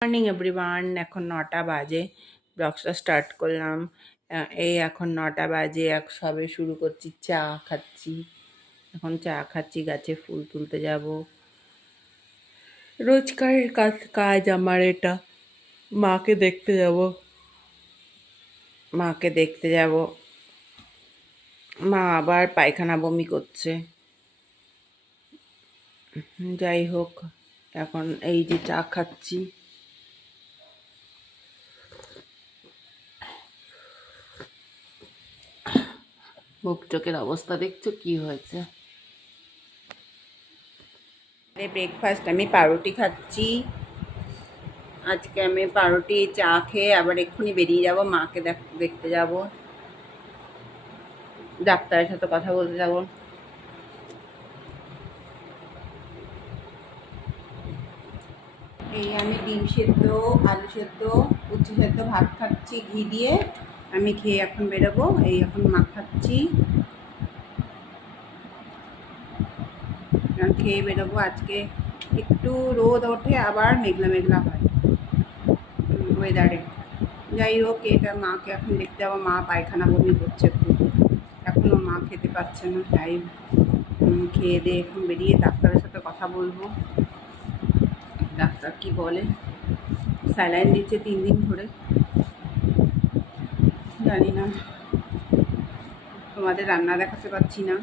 Morning everyone এখন নটা বাজে। ব্লগসটা স্টার্ট করলাম। এই এখন নটা বাজে। এক সবে শুরু করছি, চা খাচ্ছি। এখন চা খাচ্ছি, গাছে ফুল তুলতে যাব। রোজকারের কাজ কাজ আমার এটা। মাকে দেখতে যাব। মাকে দেখতে যাব। মা আবার পায়খানা বমি করছে। যাই হোক, এখন এই যে চা খাচ্ছি। মুখ চোখের অবস্থা, দেখছ কি হয়েছে? ব্রেকফাস্ট আমি পাউরুটি খাচ্ছি। আজকে আমি পাউরুটি, চা খেয়ে আবার এক্ষুনি বেরিয়ে যাব, মাকে দেখ- দেখতে যাব। ডাক্তারের সাথে কথা বলতে যাব। এই আমি ডিম সেদ্ধ, আলু সেদ্ধ, উচ্ছে সেদ্ধ, ভাত খাচ্ছি, ঘি দিয়ে। আমি খেয়ে এখন বেরোবো, এই এখন মা খাচ্ছি এখন খেয়ে বেরোবো, আজকে একটু রোদ ওঠে, আবার মেঘলা মেঘলা হয় ওয়েদারে যাই হোক, এটা মাকে এখন দেখতে যাব, মা পায়খানা বমি করছে খুব। এখনও মা খেতে পাচ্ছে না, তাই খেয়ে দিয়ে এখন বেরিয়ে ডাক্তারের সাথে কথা বলব। ডাক্তার কি বলে? স্যালাইন দিচ্ছে তিন দিন ধরে। জানি না। তোমাদের রান্না দেখাতে পাচ্ছি না।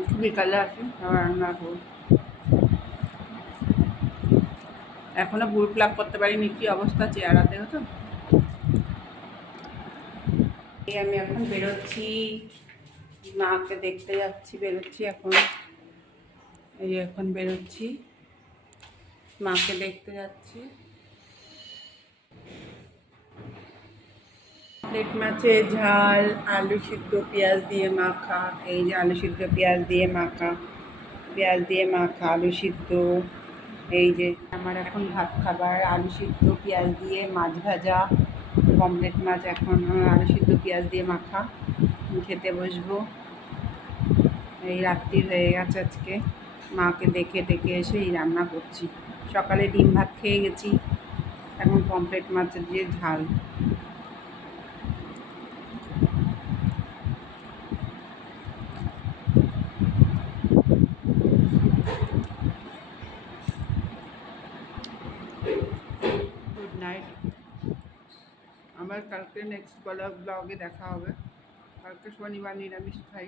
একটু বিকালে আসি আবার রান্না করব। এখনও বুড় প্লাগ করতে পারিনি, কি অবস্থা? চেহারাতে হতো এই আমি এখন বেরোচ্ছি। মাকে দেখতে যাচ্ছি, বেরোচ্ছি এখন। এই এখন বেরোচ্ছি। মাকে দেখতে যাচ্ছি। প্লেট মাছের ঝাল, আলু সিদ্ধ, পেঁয়াজ দিয়ে মাখা, এই যে আলু সিদ্ধ, পেঁয়াজ দিয়ে মাখা, পেঁয়াজ দিয়ে মাখা, আলু সিদ্ধ, এই যে আমার এখন ভাত খাবার, আলু সিদ্ধ, পেঁয়াজ দিয়ে মাছ ভাজা পমলেট মাছ এখন, আলু সিদ্ধ, পেঁয়াজ দিয়ে মাখা, খেতে বসবো। এই রাত্রির হয়ে গেছে আজকে। মাকে দেখে দেখে এসে এই রান্না করছি। সকালে ডিম ভাত খেয়ে গেছি। এখন পমপ্লেট মাছের দিয়ে ঝাল। আবার কালকে নেক্সট ব্লগে দেখা হবে কালকে শনিবার নিরামিষ খাই